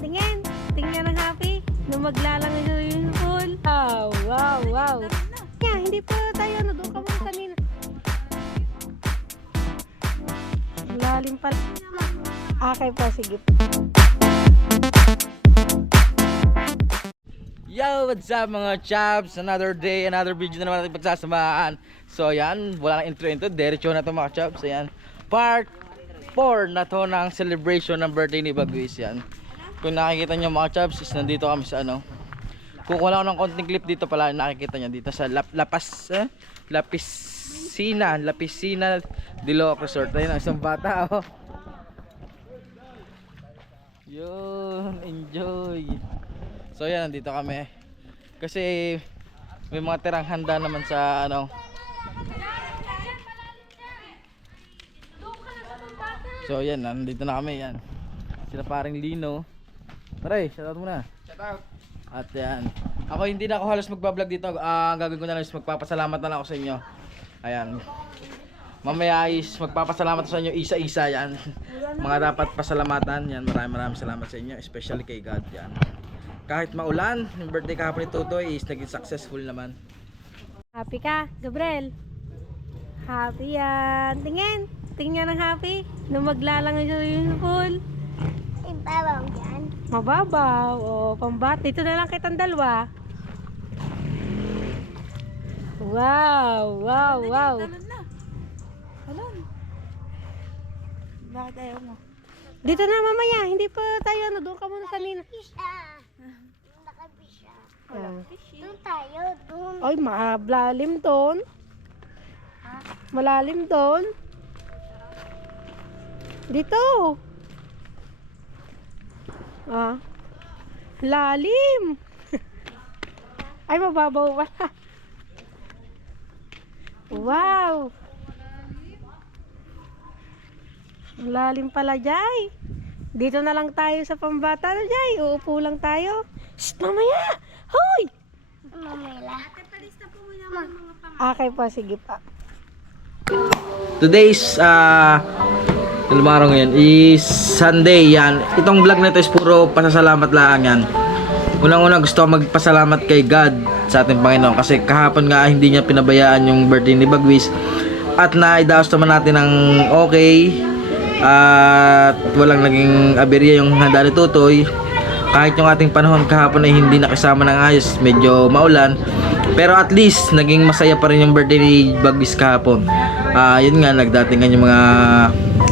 tingin. Tingnan ng happy. Nung maglalangoy sa swimming pool. Wow, wow, wow. Yeah, hindi pa tayo. Doon ka muna kanina. Lalim pala. Okay pa, sige. Yo, what's up mga chaps? Another day, another video na naman natin pagsasamaan. So yan, wala nang intro. Diretso na to mga chaps. Ayan, part 4 na to ng celebration ng birthday ni Bagwis. Yan. Kung nakikita nyo mga chaps, is nandito kami sa ano. Kung wala ko ng konting clip dito pala, nakikita nyo dito sa Lapisina Diloc Resort. Ayun ang isang bata oh. Yun, enjoy. So yan, nandito kami. Kasi may mga tirang handa naman sa ano. So yan, nandito na kami yan. Sila paring Lino. Taray, shoutout muna. Shoutout. At yan. Ako hindi na ako halos magbablog dito. Ang gagawin ko na lang is magpapasalamat na lang ako sa inyo. Ayan. Mamaya is magpapasalamat sa inyo isa-isa yan. Mga dapat pasalamatan yan. Maraming salamat sa inyo, especially kay God yan. Kahit maulan, yung birthday kahapon ni Totoy is naging successful naman. Happy ka, Gabriel? Happy yan. Tingin. Tingnan ng happy. Nung maglalangoy sa swimming pool. Ibabaw yan. Mababaw. O, pambat. Dito na lang kitang dalawa. Wow, wow, wow. Talon. Bakit ayaw mo? Dito na mamaya. Hindi pa tayo ano. Doon ka muna kanina. Pisha. Nakabisha. Ah. Doon tayo. Doon. Ay, malalim doon. Malalim doon. Dito. Ah. Lalim. Ay, mababaw pala. Wow. Lalim pala, Jay. Dito na lang tayo sa pambata na, Jay. Uupo lang tayo. Shh, mamaya. Hoy! Mamela. Okay pa, sige pa. Today's ilang araw ngayon is Sunday yan. Itong vlog na ito is puro pasasalamat lang yan. Unang-una gusto ko magpasalamat kay God sa ating Panginoon kasi kahapon nga hindi niya pinabayaan yung birthday ni Bagwis at naidaos naman natin ng okay at walang naging aberya yung handa ni Tutoy. Kahit yung ating panahon kahapon ay hindi nakisama ng ayos, medyo maulan, pero at least naging masaya pa rin yung birthday ni Bagwis kahapon. Yun nga, nagdatingan yung mga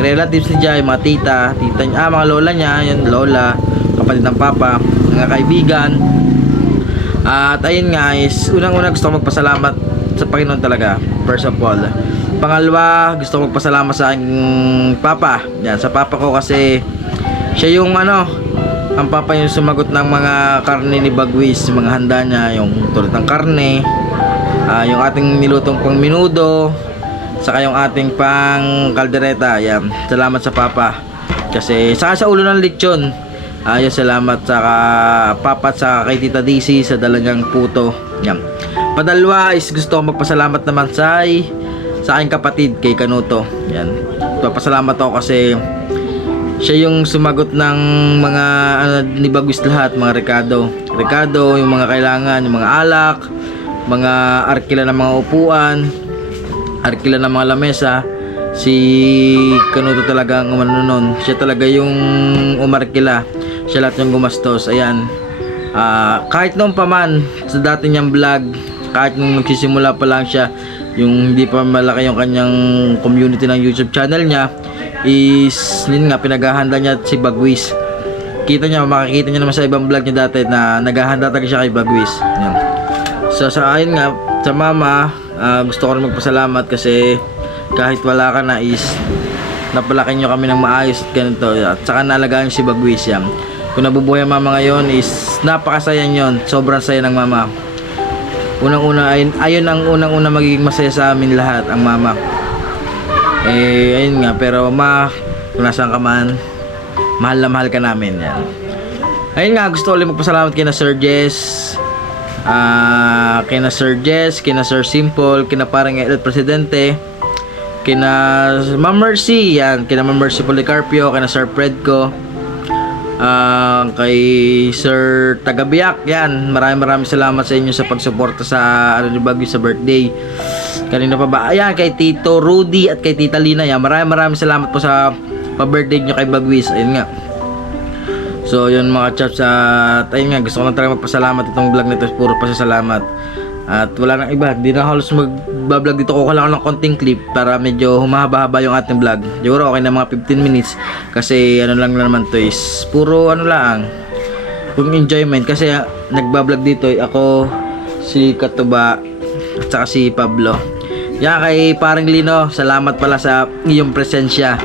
relatives ni Jai, mga tita niya, mga lola niya, yun, lola, kapatid ng papa, mga kaibigan. At ayun nga is, unang-una gusto ko magpasalamat sa Panginoon talaga, first of all. Pangalawa, gusto ko magpasalamat sa aking papa. Yan, sa papa ko kasi siya yung ano, ang papa yung sumagot ng mga karne ni Bagwis, yung mga handa niya, yung tulad ng karne, yung ating nilutong pang minudo, saka yung ating pang kaldereta. Yan, salamat sa papa. Kasi saka sa ulo ng lechon. Ayun, salamat sa papa at sa kay Tita DC sa dala niyang puto. Yan. Padalwa is gusto ko magpasalamat naman sa aking kapatid kay Kanuto. Yan. Papasalamat ako kasi siya yung sumagot ng mga ni Bagwis lahat, mga Ricardo, yung mga kailangan, yung mga alak, mga arkila ng mga upuan, arkila ng mga lamesa. Si Kanuto talaga ang umano nun. Siya talaga yung umarkila. Siya lahat yung gumastos. Ayan. Kahit noon pa man sa dati niyang vlog, kahit nung nagsisimula pa lang siya, yung hindi pa malaki yung kanyang community ng YouTube channel niya, is yun nga, pinaghahanda niya si Bagwis. Kita niya, makikita niya naman sa ibang vlog niya dati na naghahanda talaga siya kay Bagwis. Yan. So sa ayun nga, sa mama, gusto ko rin magpasalamat kasi kahit wala ka na is napalaki nyo kami ng maayos at ganito, at saka naalagaan si Bagwis. Yan. Kung nabubuhay ang mama ngayon is napakasaya nyon, sobrang saya ng mama. Unang-una, ayun ang unang-una magiging masaya sa amin lahat, ang mama. Ayun nga, pero kung nasaan ka man, mahal na mahal ka namin. Yan. Ayun nga, gusto ko ulit magpasalamat kina Sir Jess, kina Sir Jess, kina Sir Simple, kina parang El Presidente, kina Ma'am Mercy, yan, kina Ma'am Mercy Policarpio, kina Sir Fredco, kay Sir Tagabiak, yan, maraming salamat sa inyo sa pagsuporta sa ano ni Bagwis sa birthday. Kanina pa ba? Ayan, kay Tito Rudy at kay Tita Lina, yan, maraming salamat po sa pa-birthday nyo kay Bagwis. Ayun nga. So yun mga chaps, at ayun nga, gusto ko lang talaga magpasalamat. Itong vlog nito puro pasasalamat. At wala nang iba, di na halos mag-vlog dito. Kuha lang ng konting clip para medyo humahaba-haba yung ating vlog. Siguro okay na mga 15 minutes. Kasi ano lang naman to is puro ano lang, yung enjoyment. Kasi nagbablog dito ako, si Katuba at saka si Pablo. Yan, kay Paring Lino, salamat pala sa iyong presensya.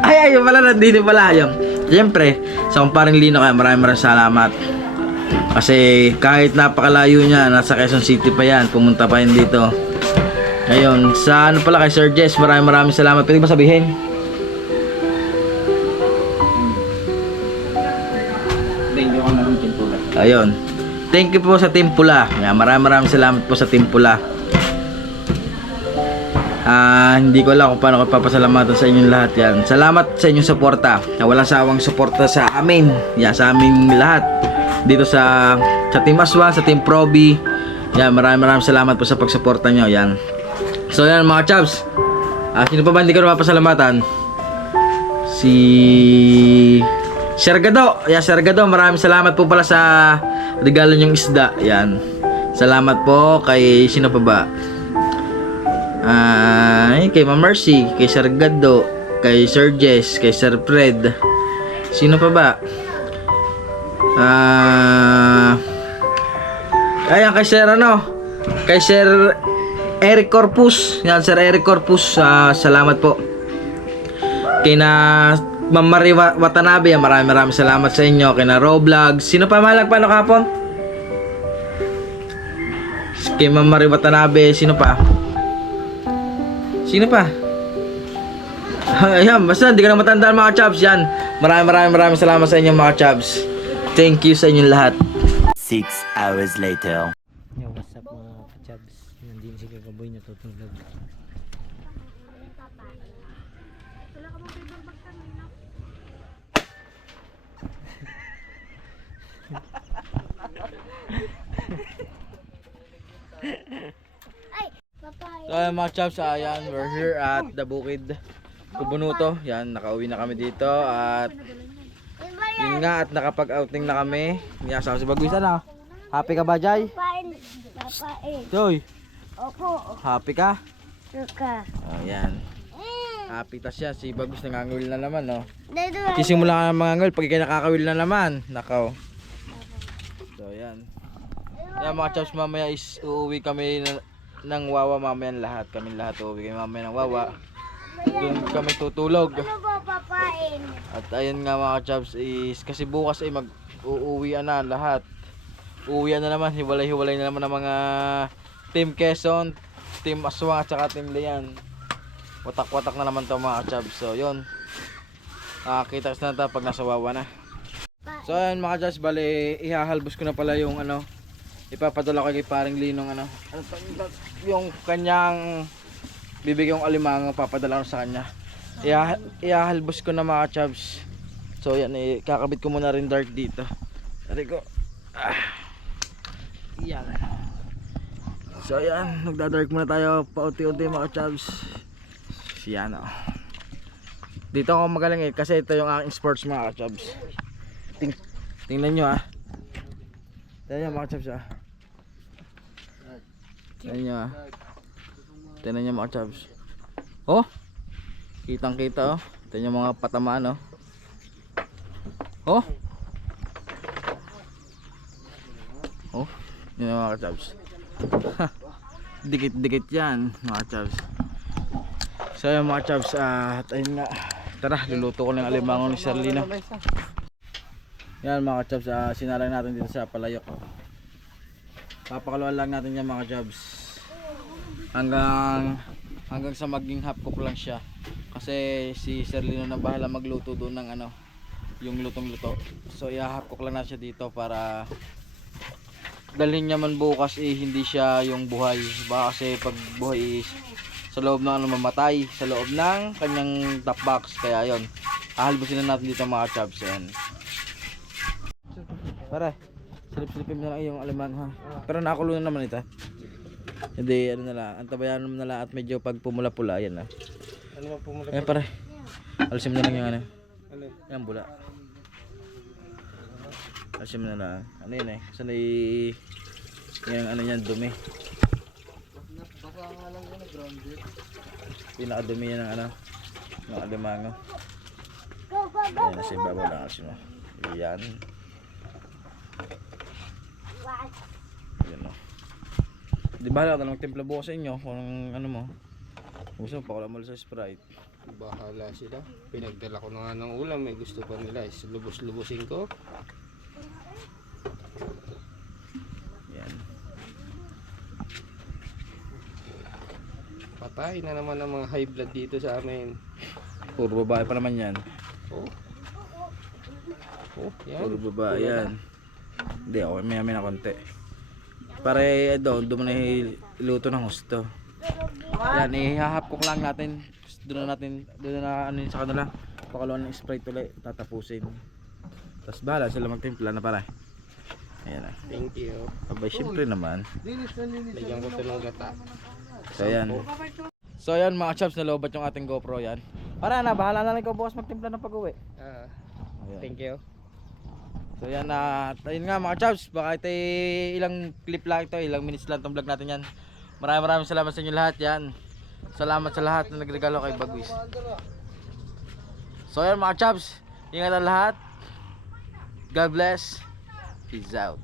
Ay, ayun pala, nandito pala yung. Siyempre, sa Paring Lino, kaya maraming salamat. Kasi kahit napakalayo niya, nasa Quezon City pa yan, pumunta pa yan dito. Ngayon, sa ano pala kay Sir Jess, maraming salamat. Pwede ba sabihin? Thank you na rin, Team Pula. Ayun. Thank you po sa Team Pula. Yan, maraming salamat po sa Team Pula. Hindi ko alam kung paano ko papasalamatan sa inyong lahat yan. Salamat sa inyong suporta. Walang sawang suporta sa amin. Yan, sa aming lahat. Dito sa Team Aswa, sa Team Proby. Yan, maraming salamat po sa pagsuporta nyo. Yan. So yan mga chaps. Sino pa ba hindi ko napapasalamatan? Si Sergado. Yan, Sergado, maraming salamat po pala sa regalo nyong isda. Yan. Salamat po kay sino pa ba? Kay Ma'am Mercy, kay Sir Gado, kay Sir Jess, kay Sir Fred. Sino pa ba? Ayan, kay Sir ano? Kay Sir Eric Corpus. Yan, Sir Eric Corpus, salamat po. Kay na Ma'am Marie Watanabe, maraming salamat sa inyo. Kay na Roblogs. Sino pa malag paano kapon? Kay Ma'am Marie Watanabe, sino pa? Sino pa? Ayan, basta hindi ka na matandaan mga chaps. Yan, maraming salamat sa inyo mga chaps. Thank you sa inyong lahat. 6 hours later. Yo, what's up mga ka-chabs? Nandito si Kakaboy natutulog. Ay, papaya. So ayan mga chaps, ayan, we're here at the Bukid Kubunuto. Yan, nakauwi na kami dito. At yun nga, at nakapag-outing na kami. Niyasama si Bagwis na. Happy ka ba, Jay? Papain. Papain. Joy, Opo. happy ka? Suka. Oh, yan. Happy tas siya. Si Bagwis nangangawil na naman, no? Dito. Kisimula ka ng mangangawil, pag ikay nakakawil na naman. Nakaw. So, yan. Yan mga chaps, mamaya is uuwi kami ng Wawa mamayang lahat. Kaming lahat uuwi kami mamaya ng Wawa. Doon kami tutulog. Ano ba papain? At ayun nga mga chaps is kasi bukas ay mag-uuwian na lahat. Uuwian na naman, hiwalay-hiwalay na naman ng mga Team Quezon, Team Aswang at saka Team Lian. Watak-watak na naman to mga chaps. So yun, kita na tayo pag nasa Wawa na. So ayun mga chaps, bali ihahalbos ko na pala yung ano, ipapadala ko kay Paring Linong ano, yung kanyang bibigyan kong alimango, papadala ko sa kanya. Ihahalbos ko na mga chaps. So yan, kakabit ko muna rin dart dito. Dari ko. Yan. So yan, nagdadark muna tayo paunti-unti mga chaps. Yan o. Dito ako magaling kasi ito yung aking sports mga chaps. Tingnan nyo Tingnan nyo mga chaps Tingnan nyo Tingnan nyo mga chaps. Oh, kitang kita Tingnan nyo mga patamaan Oh, yun mga chaps. Dikit-dikit yan mga chaps. So yun mga chaps, at ayun nga, tara luluto ko ng alimango ni Sherlina. Yan mga chaps, sinalang natin dito sa palayok. Papakaluan lang natin yan mga chaps hanggang sa maging half cook lang siya, kasi si Sherlina na bahala magluto doon ng ano, yung lutong-luto. So i-half cook lang na siya dito para dalhin niya man bukas hindi siya yung buhay. Baka kasi pag buhay sa loob ng ano, mamatay sa loob ng kanyang top box. Kaya yon, ahalbusin na natin dito mga chaps. Yan. Pare, silip-silipin mo na lang yung alamang ha. Pero nakakulo na naman ito. Hindi, ano na lang, antabayan mo na lang at medyo pag pumula-pula, yan na. Ano ba pumula? Ayan pare, alisin mo na lang yung ano. Ano? Yan, bula. Alisin mo na lang. Ano yun eh, sanay yung ano yan, dumi. Pinakadumi yan ng ano, ng alimango. Ayan, nasa ibabaw lang alisin mo. Yan. Yan o. Di ba lang magtimpla bukas sa inyo kung ano mo. Gusto mo pakulamal sa Sprite. Bahala sila. Pinagdala ko na nga ng ulam. May gusto pa nila. Lubos-lubosin ko. Yan. Patay na naman ang mga high blood dito sa amin. Puro babae pa naman yan. Oh. Oh, yan. Puro babae yan. Hindi, okay, may na konti. Pare doon mo na iluto ng gusto. Yan, ihahapkok lang natin. Doon na ano yun sa kanila. Pakaluan ng Sprite ulit, tatapusin. Tapos bahala sila magtimpla na pare. Ayan na. Thank you. Abay, syempre naman. Lagyan ko ito ng gata. So ayan. So ayan mga chaps, nalobat yung ating GoPro yan. Para na, bahala na lang ikaw bukas magtimpla ng pag-uwi. Ayan. Thank you. So yan na, ayun nga mga chaps, baka ito ilang clip lang ito, ilang minutes lang itong vlog natin yan. Maraming salamat sa inyo lahat yan. Salamat sa lahat na nagregalo kay Bagwis. So yan mga chaps, ingat ang lahat. God bless. Peace out.